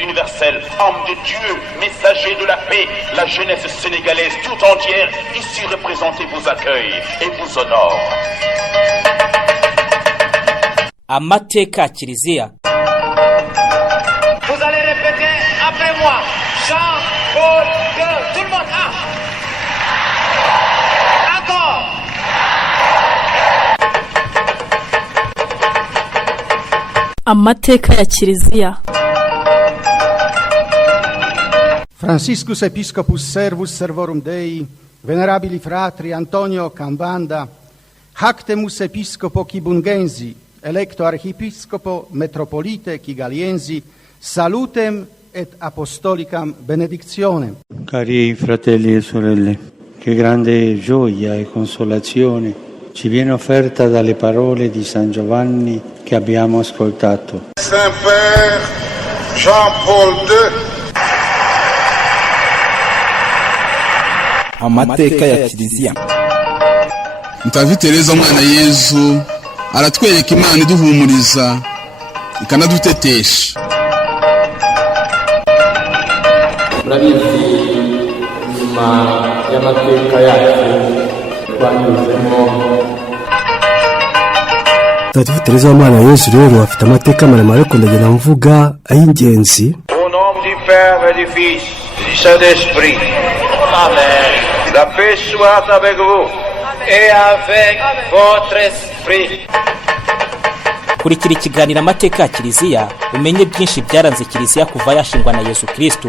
universels, âme de Dieu, messager de la paix, la jeunesse sénégalaise tout entière, ici représentée, vous accueille et vous honore. Amateka Kiliziya. Vous allez répéter après moi. Jean, Paul, II, tout le monde. Encore. Amateka ya Kiliziya. Franciscus Episcopus Servus Servorum Dei, venerabili fratri Antonio Cambanda, Hactemus Episcopo Kibungensi, electo Archiepiscopo Metropolite Kigaliensi, salutem et apostolicam benedictionem. Cari fratelli e sorelle, che grande gioia e consolazione ci viene offerta dalle parole di San Giovanni che abbiamo ascoltato. Saint-Père Jean-Paul II. Amateka ya Kiliziya. Mutagatifu Tereza mwana Yezu aratwereka Imana iduhumuriza ikanadutetesha. Murabizi nyuma y'amateka yacu twanyuzemo. Mutagatifu Tereza mwana Yezu rero afite amateka maremare ko ndagenda mvuga ay'ingenzi. Au nom du Père et du Fils et du Saint-Esprit. Amen. La paix soit avec vous et avec votre esprit. Kurikira ikiganiro amateka ya Kiliziya umenye byinshi byaranze Kiliziya kuva yashingwa na Yesu Kristo.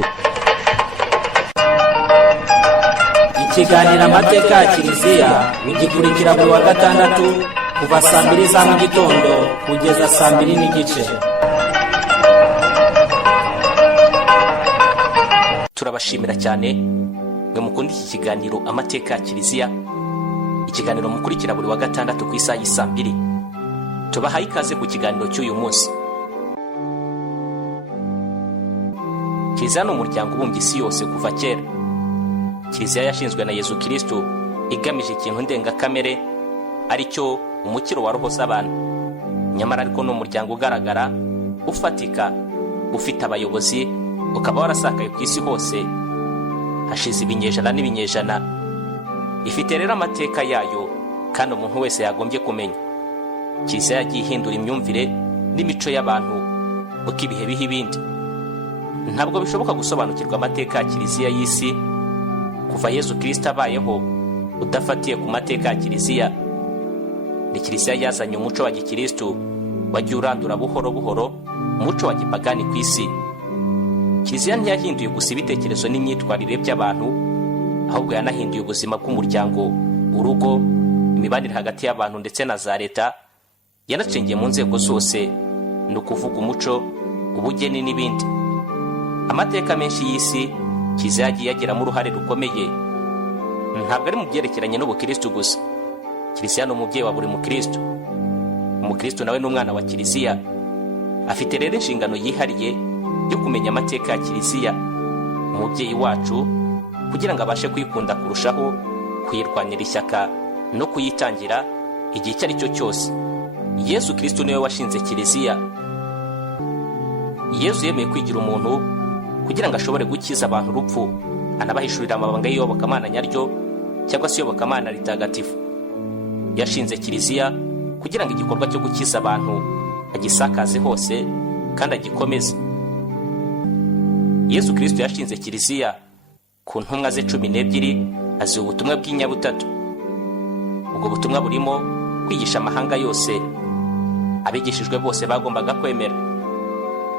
Ikiganiro amateka ya Kiliziya ugikurikira buri wa gatandatu kuva saa 2 za mu gitondo kugeza saa 2:30. Turabashimira cyane mwe mukunda iki kiganiro amateka ya Kiliziya. Ikiganiro mukurikira buri wa gatandatu ku isaha y'isa 2. Tubahaye ikaze ku kiganiro cy'uyu munsi. Kiliziya ni umuryango ubumbye isi yose kuva kera. Kiliziya yashinzwe na Yesu Kristo igamije ikintu ndengakamere ari cyo umukiro wa roho z'abantu. Nyamara ariko ni umuryango ugaragara, ufatika, ufite abayobozi, ukaba warasakaye ku isi hose hashize ibinyejana n'ibinyejana. Ifite rero amateka yayo kandi umuntu wese yagombye kumenya. Kiliziya yagiye ihindura imyumvire n'imico y'abantu uko ibihe biha ibindi. Ntabwo bishoboka gusobanukirwa amateka ya Kiliziya y'isi kuva Yesu Kristo abayeho udafatiye ku mateka ya Kiliziya. Ni Kiliziya yazanye umuco wa Gikristo wagiye urandura buhoro buhoro umuco wa gipagani ku isi. Kiliziya ntiyahinduye gusa ibitekerezo n'imyitwarire by'abantu, ahubwo yanahinduye ubuzima bw'umuryango, urugo, imibanire hagati y'abantu ndetse na za leta. Yanacengeye mu nzego zose, ni ukuvuga umuco, ubugeni n'ibindi. Amateka menshi y'isi Kiliziya yagiye agiramo uruhare rukomeye. Ntabwo ari mu byerekeranye n'ubukristo gusa. Kiliziya ni umubyeyi wa buri mukristo. Umukristo nawe n'umwana wa Kiliziya. Afite rero inshingano yihariye yo kumenya amateka ya Kiliziya, umubyeyi wacu, kugira ngo abashe kwikunda kurushaho, kuyirwanira ishyaka no kuyitangira igihe icyo ari cyo cyose. Yesu Kristo niwe washinze Kiliziya. Yesu yemeye kwigira umuntu kugira ngo ashobore gukiza abantu urupfu, anabahishurira amabanga y'iyobokamana nyaryo cyangwa se iyobokamana ritagatifu. Yashinze Kiliziya kugira ngo igikorwa cyo gukiza abantu agisakaze hose kandi agikomeze. Yesu Kristo yashinze Kiliziya ku ntumwa ze 12 aziha ubutumwa bw'inyabutatu. Ubwo butumwa burimo kwigisha amahanga yose. Abigishijwe bose bagombaga kwemera.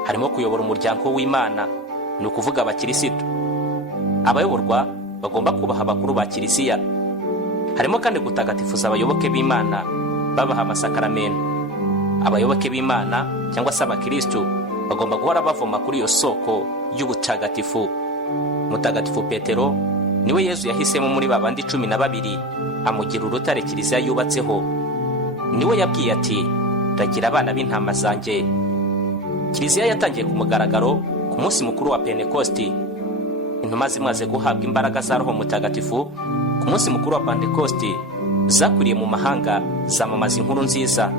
Harimo kuyobora umuryango w'Imana, ni ukuvuga abakirisitu. Abayoborwa bagomba kubaha abakuru ba Kiliziya. Harimo kandi gutagatifuza abayoboke b'Imana, babaha amasakaramentu. Abayoboke b'Imana cyangwa se abakristo bagomba guhora bavoma kuri iyo soko y'ubutagatifu. Mutagatifu Petero niwe Yesu yahisemo muri babandi 12 amugira urutare Kiliziya yubatseho. Niwe yabwiye ati, "Ragira abana b'intama zanjye." Kiliziya yatangiye ku mugaragaro ku munsi mukuru wa Pentekosti. Intumwa zimaze guhabwa imbaraga za Roho Mutagatifu ku munsi mukuru wa Pentekosti zakuriye mu mahanga zamamaza inkuru nziza.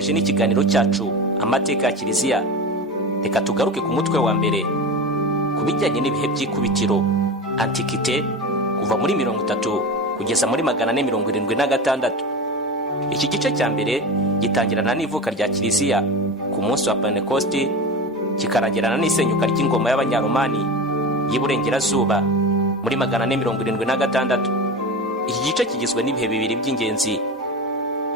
dukomeje n'ikiganiro cyacu amateka ya kiliziya, reka tugaruke ku mutwe wa mbere ku bijyanye n'ibihe by'ikubitiro antikite kuva muri 30 kugeza muri 476. Iki gice cya mbere gitangirana n'ivuka rya kiliziya ku munsi wa Pentekosti, kikarangirana n'isenyuka ry'ingoma y'abanyaromani y'Iburengerazuba muri 476. Iki gice kigizwe n'ibihe bibiri by'ingenzi.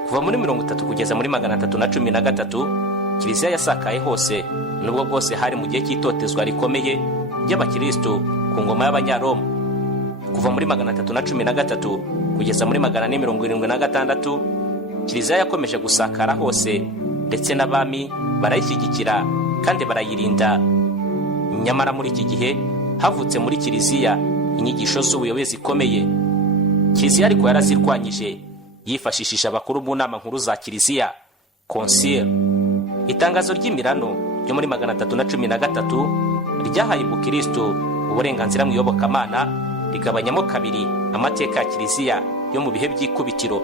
Kuva muri 30 kugeza muri 313, kiliziya yasakaye hose, nubwo bwose hari mu gihe cy'itotezwa rikomeye ry'abakristo ku ngoma y'abanyaroma. Kuva muri 313 kugeza muri 476, kiliziya yakomeje gusakara hose, ndetse n'abami barayishyigikira kandi barayirinda. Nyamara muri iki gihe havutse muri kiliziya inyigisho z'ubuyobe zikomeye. Kiliziya ariko yarazirwanyije yifashishije abakuru mu nama nkuru za kiliziya, concile. Itangazo ry'Imirano ryo muri 313 ryahaye ubukristo uburenganzira mu iyobokamana, rigabanyamo kabiri amateka ya kiliziya yo mu bihe by'ikubitiro.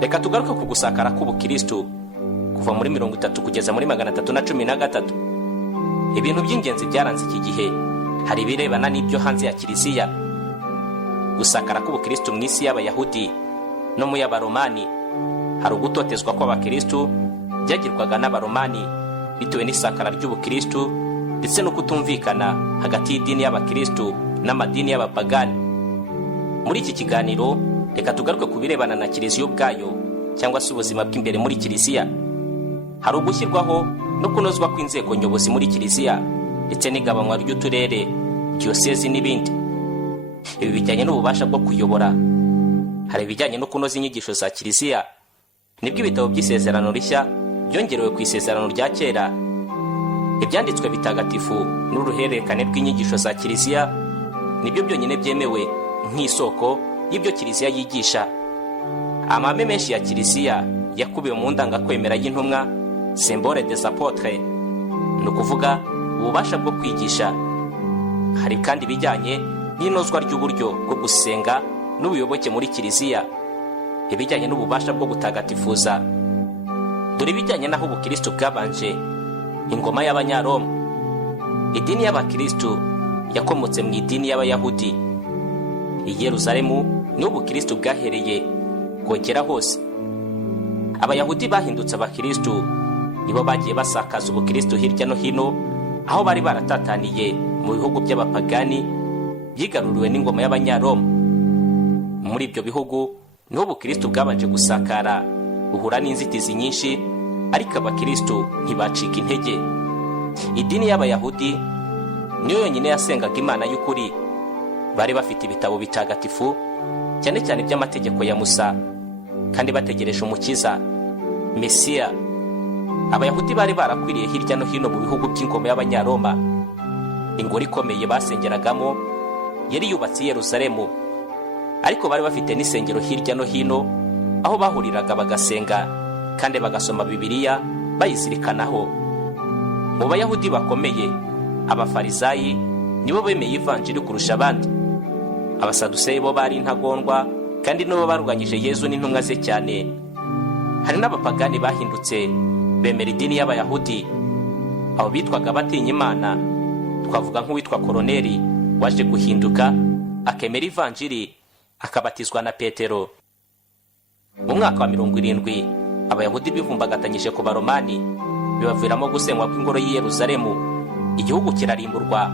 Reka tugaruke ku gusakara k'ubukristo kuva muri 30 kugeza muri 313. Ibintu by'ingenzi byaranze iki gihe hari ibirebana n'ibyo hanze ya kiliziya. Gusakara k'ubukristo mu isi y'abayahudi no mu y'abaromani. Hari ugutotezwa kw'abakristo byagirwaga n'abaromani bitewe n'isakara ry'ubukristo, ndetse no kutumvikana hagati y'idini y'abakristo n'amadini y'abapagani. Muri iki kiganiro reka tugaruke ku birebana na kiliziya ubwayo cyangwa se ubuzima bw'imbere muri kiliziya. Hari ugushyirwaho no kunozwa kw'inzego nyobozi muri kiliziya, ndetse n'igabanywa ry'uturere, diyosezi n'ibindi. Ibi bijyanye n'ububasha bwo kuyobora. Hari ibijyanye no kunoza inyigisho za kiliziya. Nibwo ibitabo by'isezerano rishya byongerewe ku isezerano rya kera. Ibyanditswe bitagatifu n'uruhererekane rw'inyigisho za kiliziya nibyo byonyine byemewe nk'isoko y'ibyo kiliziya yigisha. Amahame menshi ya kiliziya yakubiwe mu ndangakwemera y'intumwa, symbole des apôtres, ni ukuvuga ububasha bwo kwigisha. Hari kandi ibijyanye n'inozwa ry'uburyo bwo gusenga n'ubuyoboke muri kiliziya, ibijyanye n'ububasha bwo gutagatifuza. Dore ibijyanye n'aho ubukristo bwabanje ingoma y'abanyaroma. Idini y'abakristo yakomotse mu idini y'abayahudi. I Yerusalemu niho ubukristo bwahereye kugera hose. Abayahudi bahindutse abakristo, nibo bagiye basakaza ubukristo hirya no hino, aho bari baratataniye mu bihugu by'abapagani byigaruriwe n'ingoma y'abanyaroma. Muri ibyo bihugu niho ubukristo bwabanje gusakara, buhura n'inzitizi nyinshi, ariko abakristo ntibacika intege. Idini y'abayahudi niyo yonyine yasengaga Imana y'ukuri. Bari bafite ibitabo bitagatifu, cyane cyane by'amategeko ya Musa, kandi bategereje umukiza, Mesiya. Abayahudi bari barakwiriye hirya no hino mu bihugu by'ingoma y'abanyaroma. Ingoro ikomeye basengeragamo yari yubatse i Yerusalemu, ariko bari bafite n'isengero hirya no hino, aho bahuriraga bagasenga kandi bagasoma Bibiliya bayizirikanaho. Mu bayahudi bakomeye, abafarisayi nibo bemeye ivanjiri kurusha abandi. Abasaduseyi bo bari intagondwa, kandi nibo barwanyije Yezu n'intumwa ze cyane. Hari n'abapagani bahindutse bemera idini y'abayahudi. Abo bitwaga batinya Imana, twavuga nk'uwitwa Koroneli waje guhinduka akemera ivanjiri akabatizwa na Petero. Mu mwaka wa 70 abayahudi bivumbagatanyije ku baromani, bibaviramo gusenywa kw'ingoro y'i Yerusalemu. Igihugu kirarimburwa.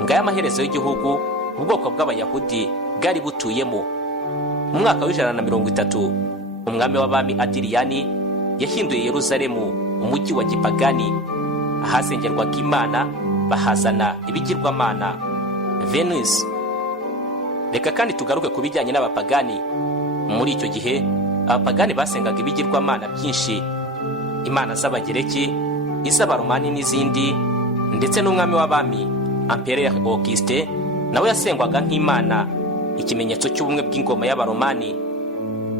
Ngaya amaherezo y'igihugu ubwoko bw'abayahudi bwari butuyemo. Mu mwaka wa 130 umwami w'abami Adiriyani yahinduye Yerusalemu umujyi wa gipagani, ahasengerwaga Imana bahazana ibigirwamana, Venus. Reka kandi tugaruke ku bijyanye n'abapagani. Muri icyo gihe abapagani basengaga ibigirwamana byinshi, imana z'abagereki, iz'abaromani n'izindi, ndetse n'umwami w'abami Empereur Auguste nawe yasengwaga nk'imana, ikimenyetso cy'ubumwe bw'ingoma y'abaromani.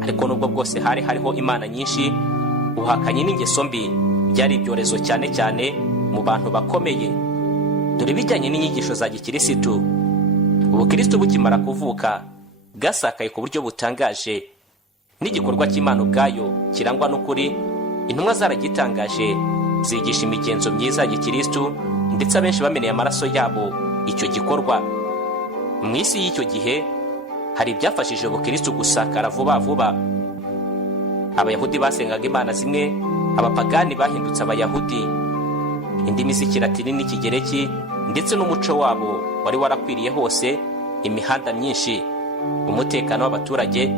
Ariko nubwo bwose hari hariho imana nyinshi, ubuhakanyi n'ingeso mbi byari ibyorezo cyane cyane mu bantu bakomeye. Dore bijyanye n'inyigisho za gikirisitu. Ubukristo bukimara kuvuka bwasakaye ku buryo butangaje, n'igikorwa cy'Imana ubwayo kirangwa n'ukuri intumwa zaragitangaje, zigisha imigenzo myiza ya gikristo, ndetse abenshi bameneye amaraso yabo icyo gikorwa. Mu isi y'icyo gihe hari ibyafashije ubukristo gusakara vuba vuba. Abayahudi basengaga imana zimwe, abapagani bahindutse abayahudi. Indimi z'ikilatini n'ikigereki ndetse n'umuco wabo wari warakwiriye hose, imihanda myinshi, umutekano w'abaturage.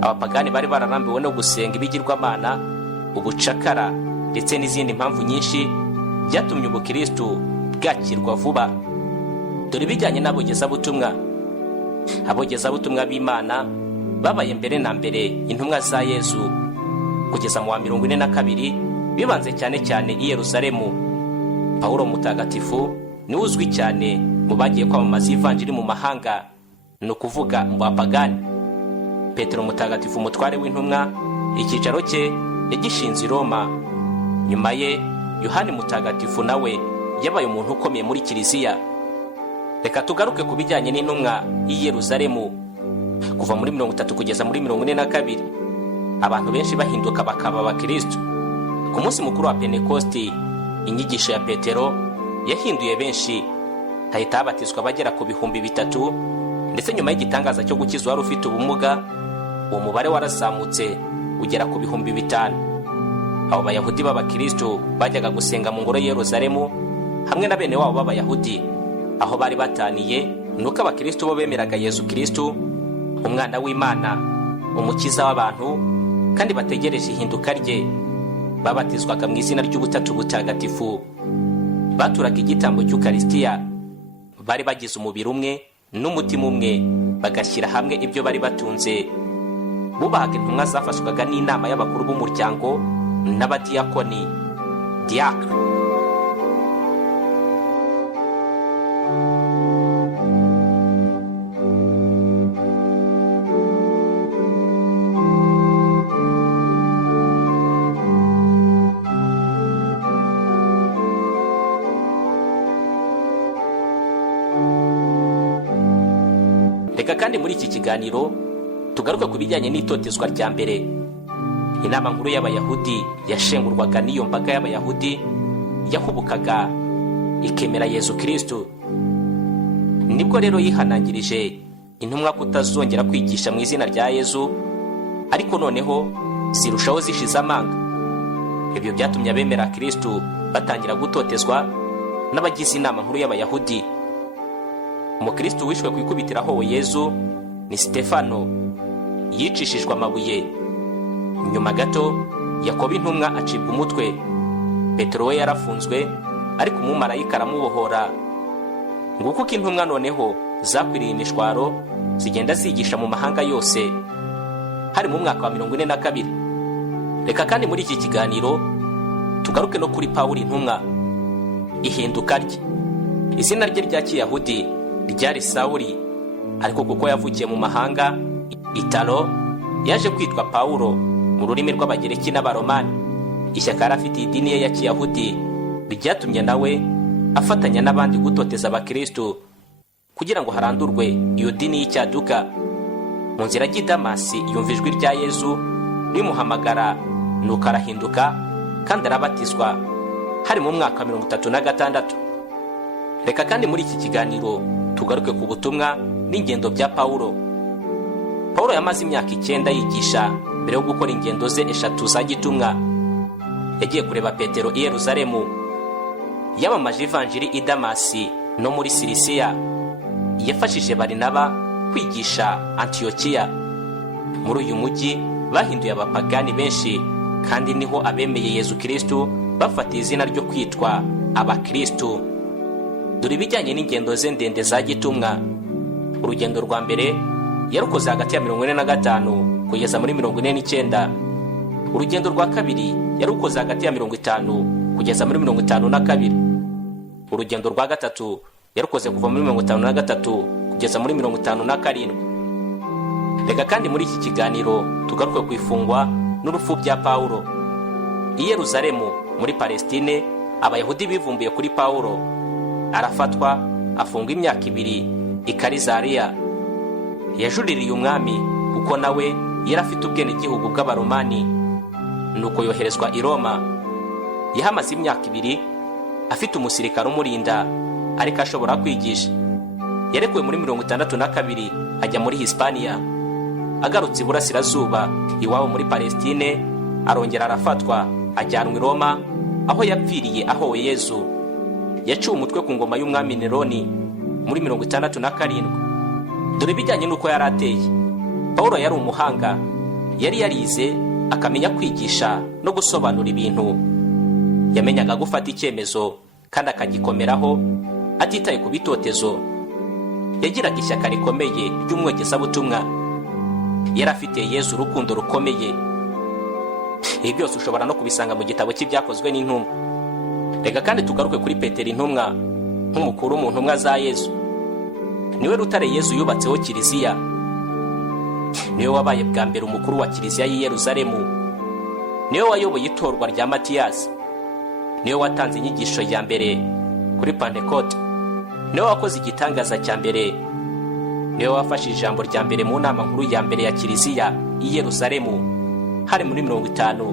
Abapagani bari bararambiwe no gusenga ibigirwamana, ubucakara ndetse n'izindi mpamvu nyinshi byatumye ubukristo bwakirwa vuba. Dore bijyanye n'abogezabutumwa. Abogezabutumwa b'Imana babaye mbere na mbere intumwa za Yesu. Kugeza mu wa 42 bibanze cyane cyane i Yerusalemu. Pawulo mutagatifu niwe uzwi cyane mu bagiye kwamamaza ivanjiri mu mahanga, ni ukuvuga mu bapagani. Petero mutagatifu umutware w'intumwa, icyicaro cye yagishinze i Roma. Nyuma ye Yohani mutagatifu nawe yabaye umuntu ukomeye muri kiliziya. Reka tugaruke ku bijyanye n'intumwa i Yerusalemu. Kuva muri 30 kugeza muri 42 abantu benshi bahinduka bakaba abakristo. Ku munsi mukuru wa Pentekosti, inyigisho ya Petero yahinduye benshi, hahita habatizwa bagera ku 3,000, ndetse nyuma y'igitangaza cyo gukizwa wari ufite ubumuga, uwo mubare warazamutse ugera ku 5,000. Abo bayahudi b'abakristo bajyaga gusenga mu ngoro ya Yerusalemu hamwe na bene wabo b'abayahudi. Aho bari bataniye nuko abakristo bo bemeraga Yesu Kristo, umwana w'Imana, umukiza w'abantu, kandi bategereje ihinduka rye. Babatizwaga mu izina ry'ubutatu butagatifu, baturaga igitambo cy'Ukaristiya, bari bagize umubiri umwe n'umutima umwe, bagashyira hamwe ibyo bari batunze. Bubahaga intumwa zafashwaga n'inama y'abakuru b'umuryango n'abadiyakoni, diacre. Reka kandi muri iki kiganiro tugaruke ku bijyanye n'itotezwa rya mbere. Inama nkuru y'abayahudi yashengurwaga n'iyo mbaga y'abayahudi yahubukaga ikemera Yesu Kristo. Nibwo rero yihanangirije intumwa kutazongera kwigisha mu izina rya Yesu, ariko noneho zirushaho zishize amanga. Ibyo byatumye abemera Kristo batangira gutotezwa n'abagize inama nkuru y'abayahudi. Umukristo wishwe ku ikubitira howe Yesu ni Stefano, yicishijwe amabuye. Nyuma gato Yakobo intumwa acibwa umutwe. Petero we yarafunzwe, ariko umumarayika aramubohora. Nguko ko intumwa noneho zakwiriye imishwaro zigenda zigisha mu mahanga yose. Hari mu mwaka wa 42. Reka kandi muri iki kiganiro tugaruke no kuri Pawulo intumwa. Ihinduka rye. Izina rye rya Kiyahudi ryari Sawuli, ariko kuko yavukiye mu mahanga, Italo, yaje kwitwa Pawulo mu rurimi rw'abagereki n'abaromani. Ishyaka yarafite idini ye ya Kiyahudi ryatumye nawe afatanya n'abandi gutoteza abakristo kugira ngo harandurwe iyo dini y'icyaduka. Mu nzira y'I Damasi yumva ijwi rya Yesu rimuhamagara, nuko arahinduka kandi arabatizwa. Hari mu mwaka 36. Reka kandi muri iki kiganiro tugaruke ku butumwa n'ingendo bya Pawulo. Pawulo yamaze imyaka 9 yigisha mbere yo gukora ingendo ze 3 za gitumwa. Yagiye kureba Petero i Yerusalemu, yamamaje ivanjiri i Damasi no muri Silisiya. Yafashije Barinaba kwigisha Antiyokiya. Muri uyu mujyi bahinduye abapagani benshi, kandi niho abemeye Yesu Kristo bafatiye izina ryo kwitwa abakristo. Dore ibijyanye n'ingendo ze ndende za gitumwa. Urugendo rwa mbere yarukoze hagati ya 45 kugeza muri 49. Urugendo rwa kabiri yarukoze hagati ya 50 kugeza muri 52. Urugendo rwa gatatu yarukoze kuva muri 53 kugeza muri 57. Reka kandi muri iki kiganiro tugaruke ku ifungwa n'urupfu bya Pawulo. I Yerusalemu muri Palestine, abayahudi bivumbuye kuri Pawulo. Arafatwa, afungwa imyaka 2 i Karizariya. Yajuririye umwami kuko nawe yari afite ubwene gihugu bw'abaromani. nuko yoherezwa i Roma. Yahamaze imyaka 2 afite umusirikare umurinda ariko ashobora kwigisha. Yarekuwe muri 62 ajya muri Hispania. Agarutse iburasirazuba iwabo muri Palestine, arongera arafatwa ajyanwa i Roma aho yapfiriye ahowe Yezu. Yaciwe umutwe ku ngoma y'umwami Neroni muri 67. Dore bijyanye nuko yari ateye. Paulo yari umuhanga, yari yarize akamenya kwigisha no gusobanura ibintu. Yamenyaga gufata icyemezo kandi akagikomeraho atitaye ku bitotezo. Yagiraga ishyaka rikomeye ry'umwegezabutumwa. Yari afite Yezu urukundo rukomeye. Ibi byose ushobora no kubisanga mu gitabo cy'ibyakozwe n'intumwa. Reka kandi tugaruke kuri Petero intumwa nk'umukuru mu ntumwa za Yezu. Niwe rutare Yezu yubatseho kiliziya. Niwe wabaye bwa mbere umukuru wa kiliziya y'i Yerusalemu. Niwe wayoboye itorwa rya Matiyasi. Niwe watanze inyigisho ya mbere kuri Pentecote. Niwe wakoze igitangaza cya mbere. Niwe wafashe ijambo rya mbere mu nama nkuru ya mbere ya kiliziya i Yerusalemu hari muri 50.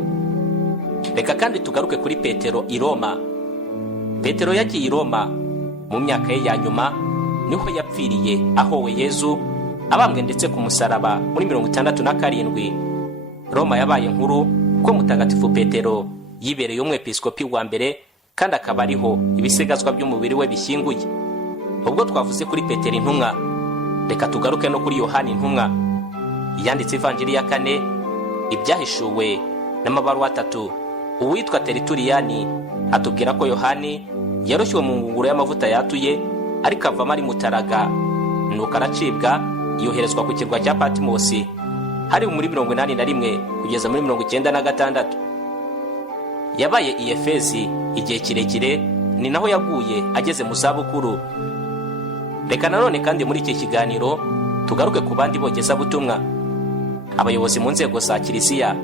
Reka kandi tugaruke kuri Petero i Roma. Petero yagiye i Roma mu myaka ye ya nyuma, niho yapfiriye ahowe Yezu, abambwe ndetse ku musaraba muri 67. Roma yabaye nkuru ko mutagatifu Petero yibereye umwepiskopi wa mbere kandi akaba ariho ibisigazwa by'umubiri we bishyinguye. Ubwo twavuze kuri Petero intumwa, reka tugaruke no kuri Yohani intumwa. Yanditse ivanjiri ya 4, ibyahishuwe n'amabaruwa 3. Uwitwa Terituriyani atubwira ko Yohani yaroshywe mu ngunguru y'amavuta yatuye ariko avamo ari mutaraga, nuko aracibwa yoherezwa ku kirwa cya Patimosi hari muri 81 kugeza muri 96. Yabaye i Efesi igihe kirekire, ni naho yaguye ageze mu zabukuru. Reka nanone kandi muri iki kiganiro tugaruke ku bandi bogezabutumwa, abayobozi mu nzego za kiliziya,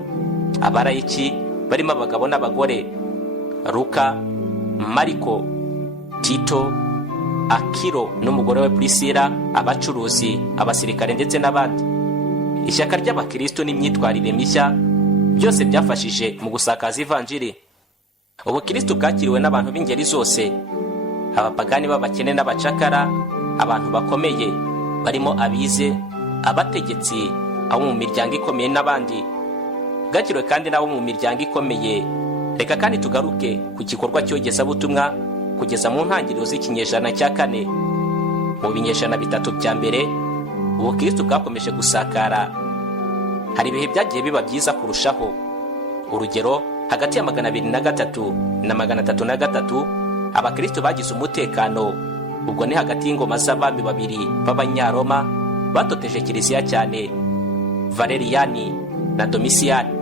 abarayiki barimo abagabo n'abagore: Luka, Mariko, Tito, Akiro n'umugore we Priscilla, abacuruzi, abasirikare ndetse n'abandi. Ishyaka ry'abakristo n'imyitwarire mishya byose byafashije mu gusakaza ivanjiri. Ubukristo bwakiriwe n'abantu b'ingeri zose: abapagani b'abakene n'abacakara, abantu bakomeye barimo abize, abategetsi, abo mu miryango ikomeye n'abandi. Bwakiriwe kandi n'abo mu miryango ikomeye. Reka kandi tugaruke ku gikorwa cy'ogezabutumwa kugeza mu ntangiriro z'ikinyejana cya 4. Mu binyejana 3 bya mbere ubukristo bwakomeje gusakara. Hari ibihe byagiye biba byiza kurushaho. Urugero, hagati ya 203 na 303 abakristo bagize umutekano. Ubwo ni hagati y'ingoma z'abami babiri b'abanyaroma batoteje kiliziya cyane, Valeriani na Domisiyani.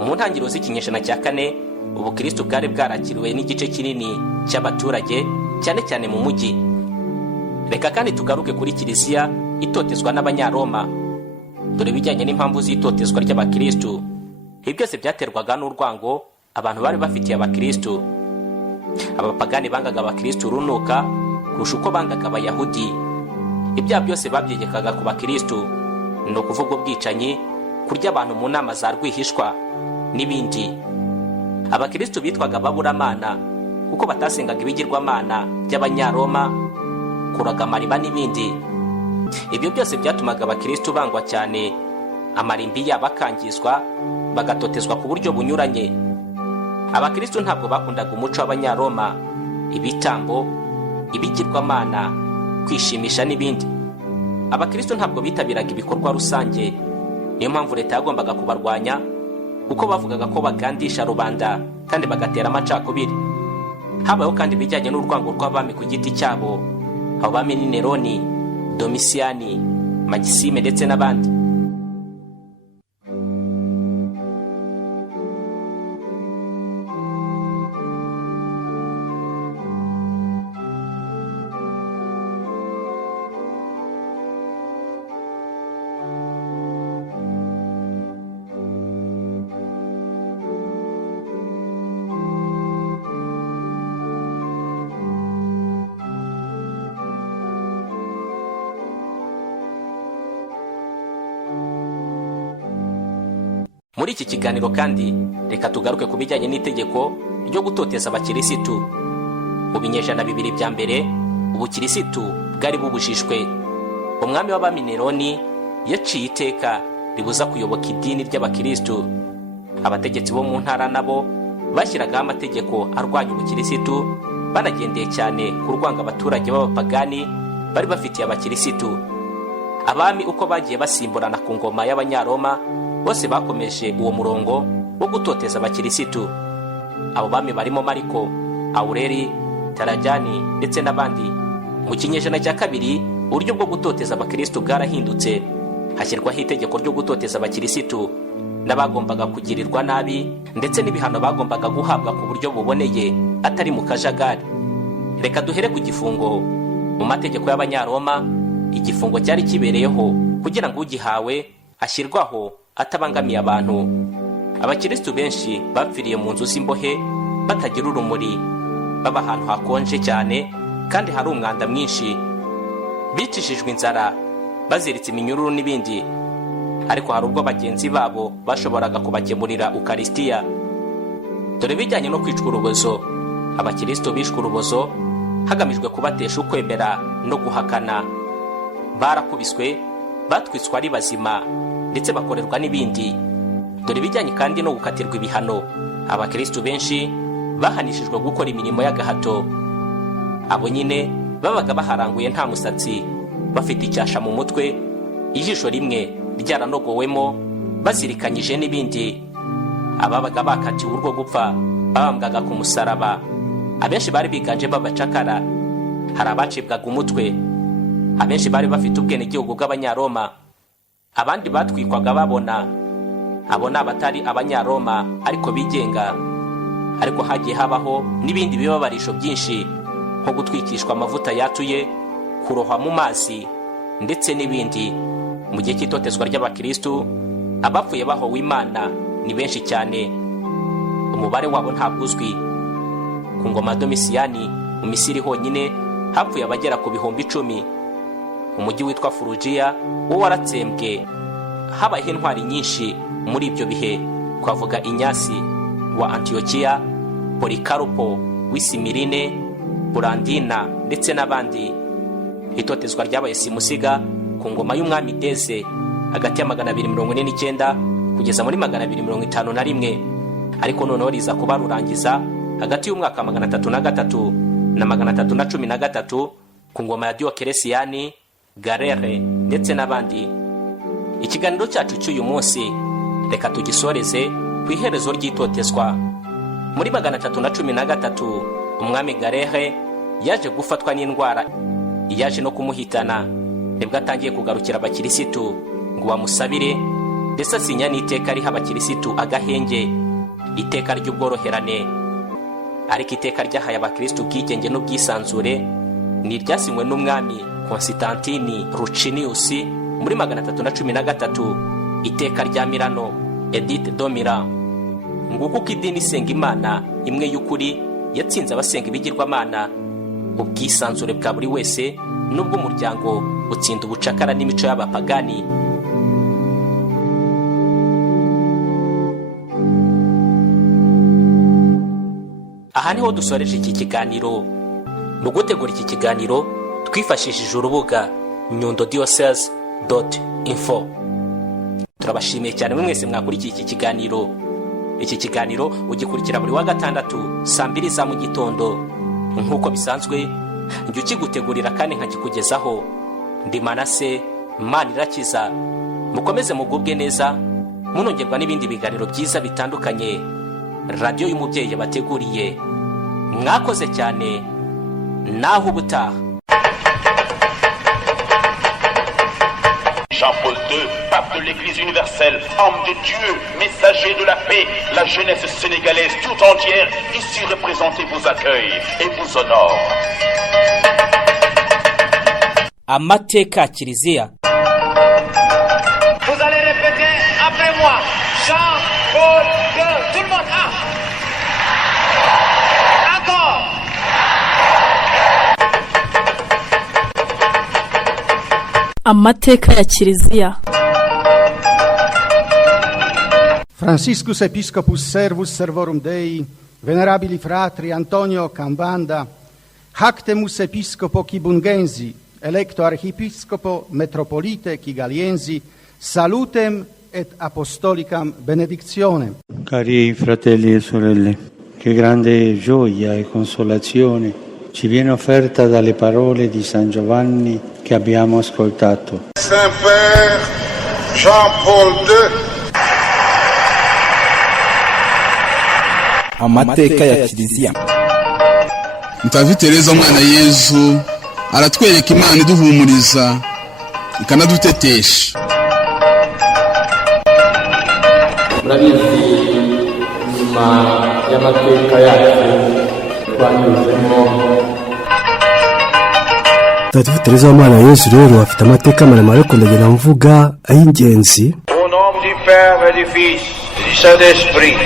Mu ntangiriro z'ikinyejana cya 4 ubukristo bwari bwarakiriwe n'igice kinini cy'abaturage, cyane cyane mu mujyi. Reka kandi tugaruke kuri kiliziya itotezwa n'abanyaroma. Dore bijyanye n'impamvu z'itotezwa ry'abakristo. Ibi byose byaterwaga n'urwango abantu bari bafitiye abakristo. Abapagani bangaga abakristo urunuka kurusha uko bangaga abayahudi. Ibyaha byose babyegekaga ku bakristo, no kuvuga ubwicanyi, kurya abantu mu nama za rwihishwa n'ibindi. Abakristo bitwaga baburamana kuko batasengaga ibigirwamana by'abanyaroma, kuraga amariba n'ibindi. Ibyo byose byatumaga abakristo bangwa cyane, amarimbi yabo akangizwa, bagatotezwa ku buryo bunyuranye. Abakristo ntabwo bakundaga umuco w'abanyaroma, ibitambo, ibigirwamana, kwishimisha n'ibindi. Abakristo ntabwo bitabiraga ibikorwa rusange. Niyo mpamvu leta yagombaga kubarwanya kuko bavugaga ko bagandisha rubanda kandi bagatera amacakubiri. Habayeho kandi bijyanye n'urwango rw'abami ku giti cyabo. Abo bami ni Neroni, Domisiyani, Magisime ndetse n'abandi. Muri iki kiganiro kandi reka tugaruke ku bijyanye n'itegeko ryo gutoteza abakirisitu. Mu binyejana bibiri bya mbere ubukirisitu bwari bubujijwe. Umwami w'abami Neroni yaciye iteka ribuza kuyoboka idini ry'abakirisitu. Abategetsi bo mu ntara nabo bashyiragaho amategeko arwanya ubukirisitu, banagendeye cyane ku rwanga abaturage b'abapagani bari bafitiye abakirisitu. Abami uko bagiye basimburana ku ngoma y'Abanyaroma bose bakomeje uwo murongo wo gutoteza abakirisitu. Abo bami barimo Mariko, Aureli, Tarajani ndetse n'abandi. Mu kinyejana cya kabiri uburyo bwo gutoteza abakirisitu bwarahindutse, hashyirwaho itegeko ryo gutoteza abakirisitu n'abagombaga kugirirwa nabi, ndetse n'ibihano bagombaga guhabwa ku buryo buboneye atari mu kajagari. Reka duhere ku gifungo. Mu mategeko y'Abanyaroma igifungo cyari kibereyeho kugira ngo ugihawe ashyirwaho atabangamiye abantu. Abakirisitu benshi bapfiriye mu nzu z'imbohe batagira urumuri, baba ahantu hakonje cyane kandi hari umwanda mwinshi, bicishijwe inzara, baziritse iminyururu n'ibindi. Ariko hari ubwo bagenzi babo bashoboraga kubagemurira Ukaristiya. Dore bijyanye no kwicwa urubozo. Abakirisitu bishwe urubozo hagamijwe kubatesha ukwemera no guhakana. Barakubiswe, batwitswe ari bazima, ndetse bakorerwa n'ibindi. Dore bijyanye kandi no gukatirwa ibihano. Abakirisitu benshi bahanishijwe gukora imirimo y'agahato. Abo nyine babaga baharanguye nta musatsi, bafite icyasha mu mutwe, ijisho rimwe ryaranogowemo, bazirikanyije n'ibindi. Ababaga bakatiwe urwo gupfa babambwaga ku musaraba. Abenshi bari biganjemo abacakara. Hari abacibwaga umutwe. Abenshi bari bafite ubwenegihugu bw'Abanyaroma. Abandi batwikwaga babona. Abo ni abatari Abanyaroma ariko bigenga. Ariko hagiye habaho n'ibindi bibabarisho byinshi, nko gutwikishwa amavuta yatuye, kurohwa mu mazi ndetse n'ibindi. Mu gihe cy'itotezwa ry'abakirisitu, abapfuye bahowe Imana ni benshi cyane. Umubare wabo ntabwo uzwi. Ku ngoma ya Domisiyani mu Misiri honyine hapfuye abagera ku 10,000. Umujyi witwa Furugiya wo waratsembwe. Habayeho intwari nyinshi muri ibyo bihe, twavuga Inyasi wa Antiokiya, Polikarupo w'Isimirine, Burandina ndetse n'abandi. Itotezwa ryabaye simusiga ku ngoma y'umwami Deze hagati ya 249 kugeza muri 251, ariko noneho riza kuba rurangiza hagati y'umwaka 303 na 313 ku ngoma ya Diokeresiyani, Galere ndetse n'abandi. Ikiganiro cyacu cy'uyu munsi reka tugisoreze ku iherezo ry'itotezwa. Muri 313 umwami Galere yaje gufatwa n'indwara yaje no kumuhitana. Nibwo atangiye kugarukira abakirisitu ngo bamusabire, ndetse asinya n'iteka riha abakirisitu agahenge, iteka ry'ubworoherane. Ariko iteka ryahaye abakirisitu ubwigenge n'ubwisanzure ni iryasinywe n'umwami Constantini Rucinius muri 313, iteka rya Milano, Edith de Milan. Nguko uko idini isenga Imana imwe y'ukuri yatsinze abasenga ibigirwamana. Ubwisanzure bwa buri wese n'ubw'umuryango utsinda ubucakara n'imico y'abapagani. Aha niho dusoreje iki kiganiro. Mu gutegura iki kiganiro twifashishije urubuga nyundodiocese.info. Turabashimiye cyane mwese mwakurikiye iki kiganiro. Iki kiganiro ugikurikira buri wa gatandatu saa 2 za mu gitondo. Nk'uko bisanzwe njye ukigutegurira kandi nkakikugezaho ndi Manase Manirakiza. Mukomeze mugubwe neza, munongerwa n'ibindi biganiro byiza bitandukanye Radio y'Umubyeyi bateguriye. Mwakoze cyane, naho ubutaha. Jean-Paul II, pape de l'Église universelle, homme de Dieu, messager de la paix, la jeunesse sénégalaise tout entière, ici représentée, vous accueille et vous honore. Amateka Kiliziya. Vous allez répéter après moi. Jean-Paul II. Tout le monde. Encore. Amateka ya Kiliziya. Franciscus Episcopus Servus Servorum Dei, venerabili fratri Antonio Cambanda, Hactemus Episcopo Kibungensi, electo Archiepiscopo Metropolite Kigaliensi, salutem et apostolicam benedictionem. Cari fratelli e sorelle, che grande gioia e consolazione ci viene offerta dalle parole di San Giovanni che abbiamo ascoltato. Saint-Père Jean-Paul II. Amateka ya Kiliziya. Mutagatifu Tereza umwana Yezu aratwereka Imana iduhumuriza ikanadutetesha. Murabizi nyuma y'amateka yacu twanyuzemo. Mutagatifu Tereza w'Umwana Yezu rero afite amateka maremare ariko ndagenda mvuga ay'ingenzi. Au nom du Père et du Fils et du Saint-Esprit.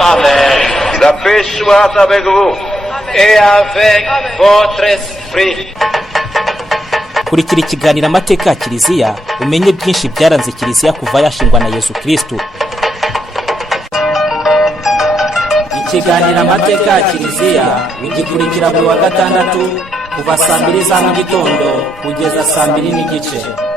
Amen. La paix soit avec vous. Et avec votre esprit. kurikira ikiganiro amateka ya Kiliziya umenye byinshi byaranze Kiliziya kuva yashingwa na Yesu Kristo. Ikiganiro amateka ya Kiliziya ugikurikira buri wa gatandatu kuva saa 2 za mu gitondo kugeza saa 2 n'igice.